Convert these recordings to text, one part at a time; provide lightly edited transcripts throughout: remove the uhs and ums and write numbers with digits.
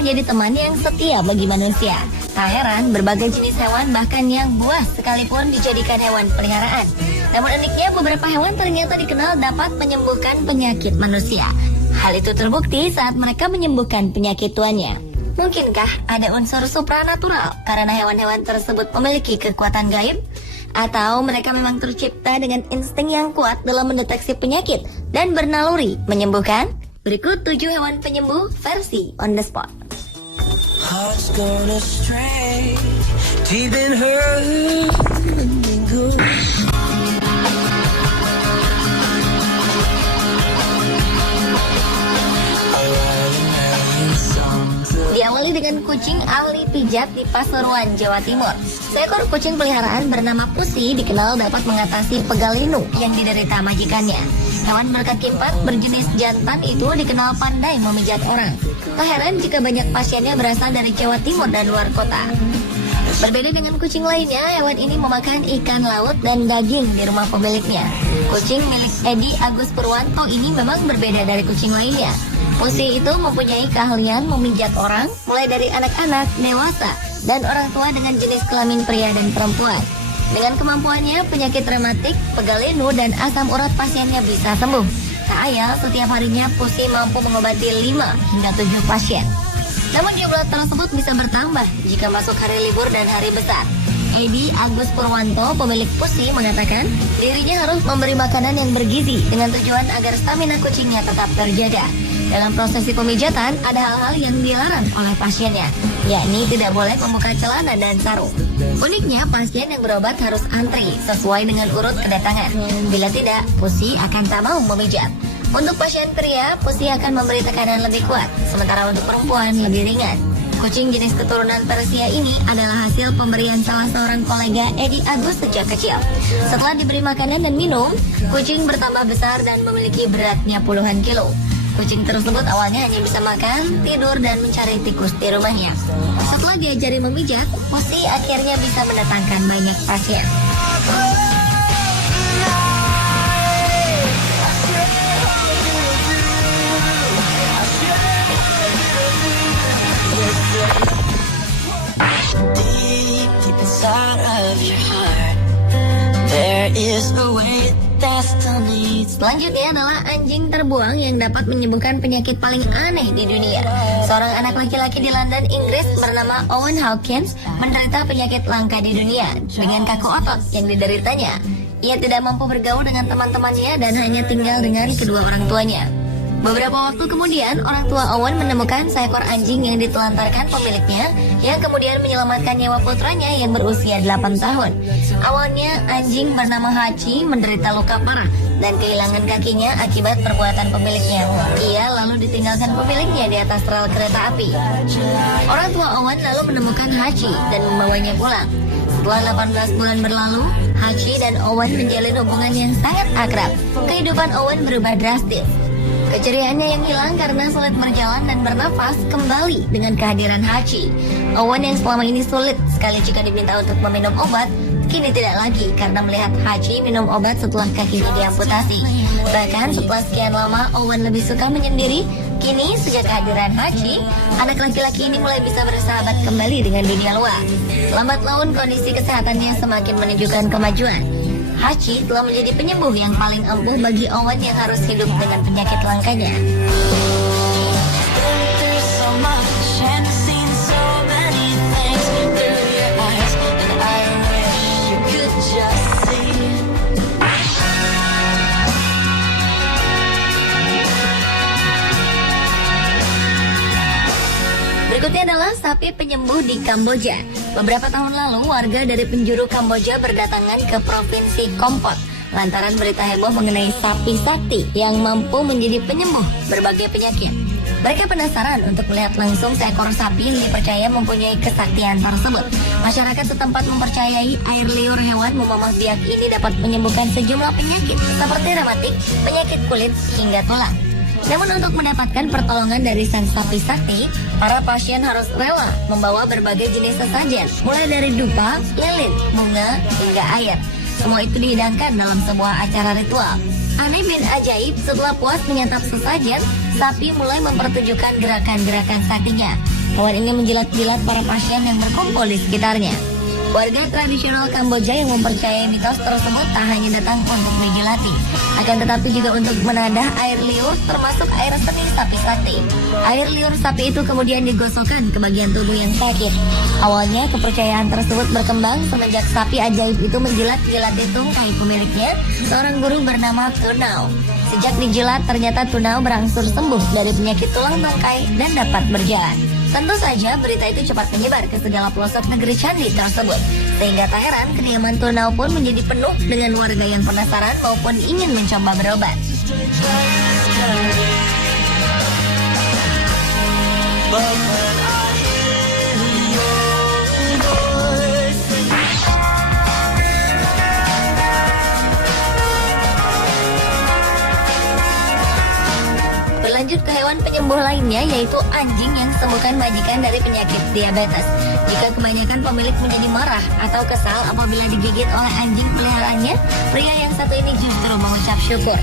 menjadi teman yang setia bagi manusia. Tak heran, berbagai jenis hewan bahkan yang buas sekalipun dijadikan hewan peliharaan. Namun uniknya, beberapa hewan ternyata dikenal dapat menyembuhkan penyakit manusia. Hal itu terbukti saat mereka menyembuhkan penyakit tuannya. Mungkinkah ada unsur supranatural karena hewan-hewan tersebut memiliki kekuatan gaib? Atau mereka memang tercipta dengan insting yang kuat dalam mendeteksi penyakit dan bernaluri menyembuhkan? Berikut 7 hewan penyembuh versi on the spot. Heart's gone astray, deep in her go. Diawali dengan kucing ahli pijat di Pasuruan, Jawa Timur. Seekor kucing peliharaan bernama Pusi dikenal dapat mengatasi pegal linu yang diderita majikannya. Hewan berkaki 4 berjenis jantan itu dikenal pandai memijat orang. Tak heran jika banyak pasiennya berasal dari Jawa Timur dan luar kota. Berbeda dengan kucing lainnya, hewan ini memakan ikan laut dan daging di rumah pemiliknya. Kucing milik Edi Agus Purwanto ini memang berbeda dari kucing lainnya. Pusi itu mempunyai keahlian memijat orang, mulai dari anak-anak, dewasa, dan orang tua dengan jenis kelamin pria dan perempuan. Dengan kemampuannya, penyakit rematik, pegal linu, dan asam urat pasiennya bisa sembuh. Tak ayal, setiap harinya Pusi mampu mengobati 5 hingga 7 pasien. Namun jumlah tersebut bisa bertambah jika masuk hari libur dan hari besar. Edi Agus Purwanto, pemilik Pusi, mengatakan dirinya harus memberi makanan yang bergizi dengan tujuan agar stamina kucingnya tetap terjaga. Dalam prosesi pemijatan, ada hal-hal yang dilarang oleh pasiennya, yakni tidak boleh membuka celana dan sarung. Uniknya, pasien yang berobat harus antri sesuai dengan urut kedatangan. Bila tidak, Pusi akan tak mau memijat. Untuk pasien pria, Pusi akan memberi tekanan lebih kuat, sementara untuk perempuan lebih ringan. Kucing jenis keturunan Persia ini adalah hasil pemberian salah seorang kolega Edi Agus sejak kecil. Setelah diberi makanan dan minum, kucing bertambah besar dan memiliki beratnya puluhan kilo. Kucing tersebut awalnya hanya bisa makan, tidur, dan mencari tikus di rumahnya. Setelah diajari memijat, Pusi akhirnya bisa mendatangkan banyak pasien. Deep inside of your heart, there is a way that still needs. Selanjutnya adalah anjing terbuang yang dapat menyembuhkan penyakit paling aneh di dunia. Seorang anak laki-laki di London, Inggris bernama Owen Hawkins menderita penyakit langka di dunia dengan kaku otot yang dideritanya. Ia tidak mampu bergaul dengan teman-temannya dan hanya tinggal dengan kedua orang tuanya. Beberapa waktu kemudian, orang tua Owen menemukan seekor anjing yang ditelantarkan pemiliknya, yang kemudian menyelamatkan nyawa putranya yang berusia 8 tahun. Awalnya, anjing bernama Hachi menderita luka parah dan kehilangan kakinya akibat perbuatan pemiliknya. Ia lalu ditinggalkan pemiliknya di atas rel kereta api. Orang tua Owen lalu menemukan Hachi dan membawanya pulang. Setelah 18 bulan berlalu, Hachi dan Owen menjalin hubungan yang sangat akrab. Kehidupan Owen berubah drastis. Keceriaannya yang hilang karena sulit berjalan dan bernafas kembali dengan kehadiran Hachi. Owen yang selama ini sulit sekali jika diminta untuk meminum obat, kini tidak lagi karena melihat Hachi minum obat setelah kakinya diamputasi. Bahkan setelah sekian lama Owen lebih suka menyendiri, kini sejak kehadiran Hachi, anak laki-laki ini mulai bisa bersahabat kembali dengan dunia luar. Lambat laun kondisi kesehatannya semakin menunjukkan kemajuan. Hachi telah menjadi penyembuh yang paling ampuh bagi Owen yang harus hidup dengan penyakit langkanya. Berikutnya adalah sapi penyembuh di Kamboja. Beberapa tahun lalu, warga dari penjuru Kamboja berdatangan ke Provinsi Kompot lantaran berita heboh mengenai sapi sakti yang mampu menjadi penyembuh berbagai penyakit. Mereka penasaran untuk melihat langsung seekor sapi yang dipercaya mempunyai kesaktian tersebut. Masyarakat setempat mempercayai air liur hewan memamah biak ini dapat menyembuhkan sejumlah penyakit seperti rematik, penyakit kulit, hingga tulang. Namun untuk mendapatkan pertolongan dari sang sapi sakti, para pasien harus rela membawa berbagai jenis sesajen, mulai dari dupa, lilin, bunga, hingga air. Semua itu dihidangkan dalam sebuah acara ritual. Aneh bin ajaib, setelah puas menyantap sesajen, sapi mulai mempertunjukkan gerakan-gerakan saktinya. Hewan ini menjilat-jilat para pasien yang berkumpul di sekitarnya. Warga tradisional Kamboja yang mempercayai mitos tersebut tak hanya datang untuk dijilati, akan tetapi juga untuk menadah air liur termasuk air seni sapi sakti. Air liur sapi itu kemudian digosokkan ke bagian tubuh yang sakit. Awalnya kepercayaan tersebut berkembang semenjak sapi ajaib itu menjilat-jilat di tungkai pemiliknya, seorang guru bernama Tunau. Sejak dijilat ternyata Tunau berangsur sembuh dari penyakit tulang tungkai dan dapat berjalan. Tentu saja berita itu cepat menyebar ke segala pelosok negeri candi tersebut, sehingga tak heran kediaman Tunau pun menjadi penuh dengan warga yang penasaran maupun ingin mencoba berobat. Lanjut ke hewan penyembuh lainnya, yaitu anjing yang sembuhkan majikan dari penyakit diabetes. Jika kebanyakan pemilik menjadi marah atau kesal apabila digigit oleh anjing peliharaannya, pria yang satu ini justru mengucap syukur.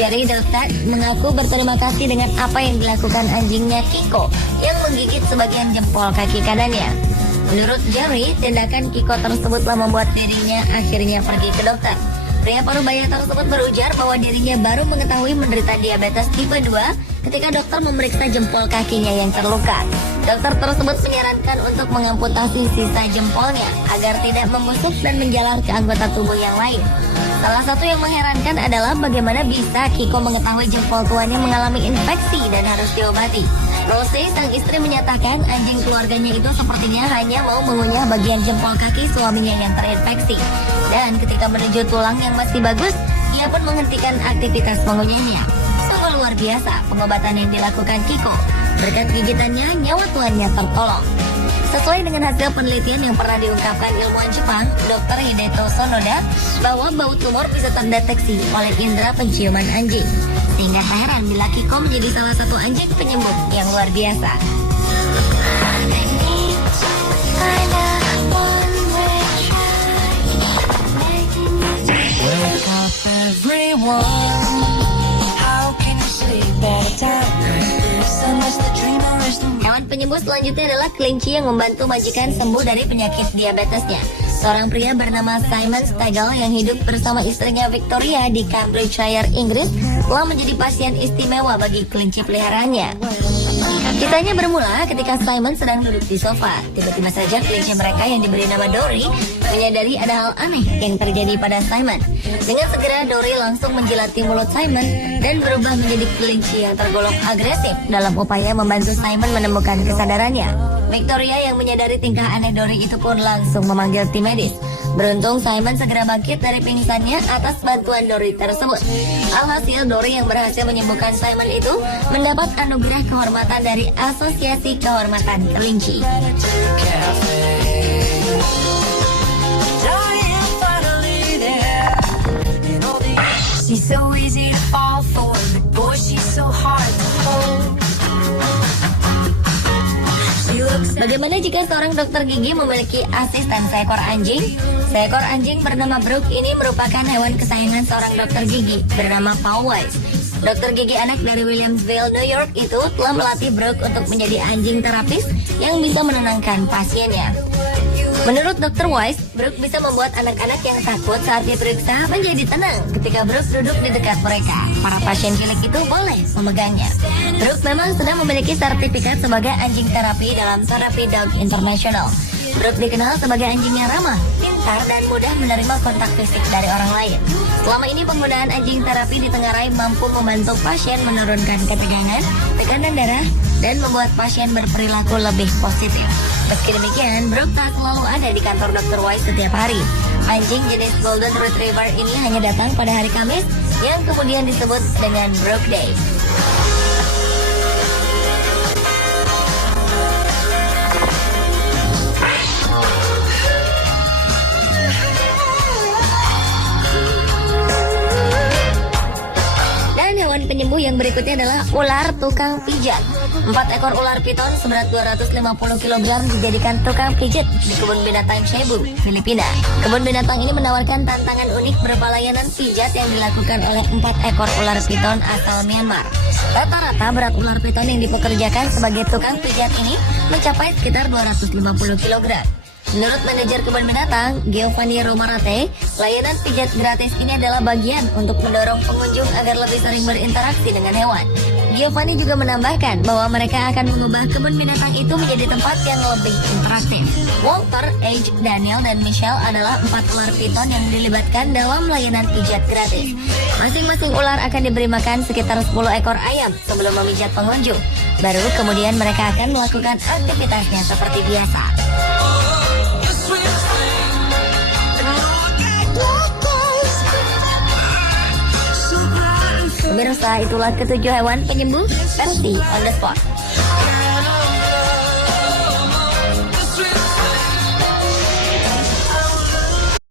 Jerry Deltat mengaku berterima kasih dengan apa yang dilakukan anjingnya Kiko yang menggigit sebagian jempol kaki kanannya. Menurut Jerry, tindakan Kiko tersebut telah membuat dirinya akhirnya pergi ke dokter. Pria parubaya tersebut berujar bahwa dirinya baru mengetahui menderita diabetes tipe 2 ketika dokter memeriksa jempol kakinya yang terluka. Dokter tersebut menyarankan untuk mengamputasi sisa jempolnya agar tidak membusuk dan menjalar ke anggota tubuh yang lain. Salah satu yang mengherankan adalah bagaimana bisa Kiko mengetahui jempol tuannya mengalami infeksi dan harus diobati. Rose, sang istri, menyatakan anjing keluarganya itu sepertinya hanya mau mengunyah bagian jempol kaki suaminya yang terinfeksi. Dan ketika menuju tulang yang masih bagus, ia pun menghentikan aktivitas mengunyahnya. Sungguh luar biasa pengobatan yang dilakukan Kiko. Berkat gigitannya, nyawa tuannya tertolong. Sesuai dengan hasil penelitian yang pernah diungkapkan ilmuwan Jepang, Dr. Hideto Sonoda, bahwa bau tumor bisa terdeteksi oleh indera penciuman anjing. Sehingga tak heran bila Kiko menjadi salah satu anjing penyembuh yang luar biasa. Wake up everyone, how can you sleep at a time? Unless the dreamer is the Hewan penyembuh selanjutnya adalah kelinci yang membantu majikan sembuh dari penyakit diabetesnya. Seorang pria bernama Simon Stegel yang hidup bersama istrinya Victoria di Cambridgeshire, Inggris, telah menjadi pasien istimewa bagi kelinci peliharaannya. Ceritanya bermula ketika Simon sedang duduk di sofa. Tiba-tiba saja kelinci mereka yang diberi nama Dory menyadari ada hal aneh yang terjadi pada Simon. Dengan segera Dory langsung menjilati mulut Simon dan berubah menjadi kelinci yang tergolong agresif dalam upaya membantu Simon menemukan kesadarannya. Victoria yang menyadari tingkah aneh Dory itu pun langsung memanggil tim medis. Beruntung Simon segera bangkit dari pingsannya atas bantuan Dory tersebut. Alhasil Dory yang berhasil menyembuhkan Simon itu mendapat anugerah kehormatan dari Asosiasi Kehormatan Kelinci. She's so easy to fall for, but boy, she's so hard to hold. Bagaimana jika seorang dokter gigi memiliki asisten seekor anjing? Seekor anjing bernama Brooke ini merupakan hewan kesayangan seorang dokter gigi bernama Paul Weiss. Dokter gigi anak dari Williamsville, New York itu telah melatih Brooke untuk menjadi anjing terapis yang bisa menenangkan pasiennya. Menurut Dr. Weiss, Brooke bisa membuat anak-anak yang takut saat diperiksa menjadi tenang ketika Brooke duduk di dekat mereka. Para pasien cilik itu boleh memegangnya. Brooke memang sudah memiliki sertifikat sebagai anjing terapi dalam Therapy Dog International. Brooke dikenal sebagai anjing yang ramah, pintar, dan mudah menerima kontak fisik dari orang lain. Selama ini penggunaan anjing terapi ditengarai mampu membantu pasien menurunkan ketegangan, tekanan darah, dan membuat pasien berperilaku lebih positif. Meski demikian, Brooke tak selalu ada di kantor Dr. Weiss setiap hari. Anjing jenis Golden Retriever ini hanya datang pada hari Kamis, yang kemudian disebut dengan Brooke Day. Hewan penyembuh yang berikutnya adalah ular tukang pijat. 4 ekor ular piton seberat 250 kg dijadikan tukang pijit di kebun binatang Cebu, Filipina. Kebun binatang ini menawarkan tantangan unik berupa layanan pijat yang dilakukan oleh 4 ekor ular piton asal Myanmar. Rata-rata berat ular piton yang dipekerjakan sebagai tukang pijat ini mencapai sekitar 250 kg. Menurut manajer kebun binatang, Giovanni Romarate, layanan pijat gratis ini adalah bagian untuk mendorong pengunjung agar lebih sering berinteraksi dengan hewan. Giovanni juga menambahkan bahwa mereka akan mengubah kebun binatang itu menjadi tempat yang lebih interaktif. Walter, Age, Daniel, dan Michelle adalah 4 ular piton yang dilibatkan dalam layanan pijat gratis. Masing-masing ular akan diberi makan sekitar 10 ekor ayam sebelum memijat pengunjung. Baru kemudian mereka akan melakukan aktivitasnya seperti biasa. Pemirsa, itulah ketujuh hewan penyembuh versi on the spot.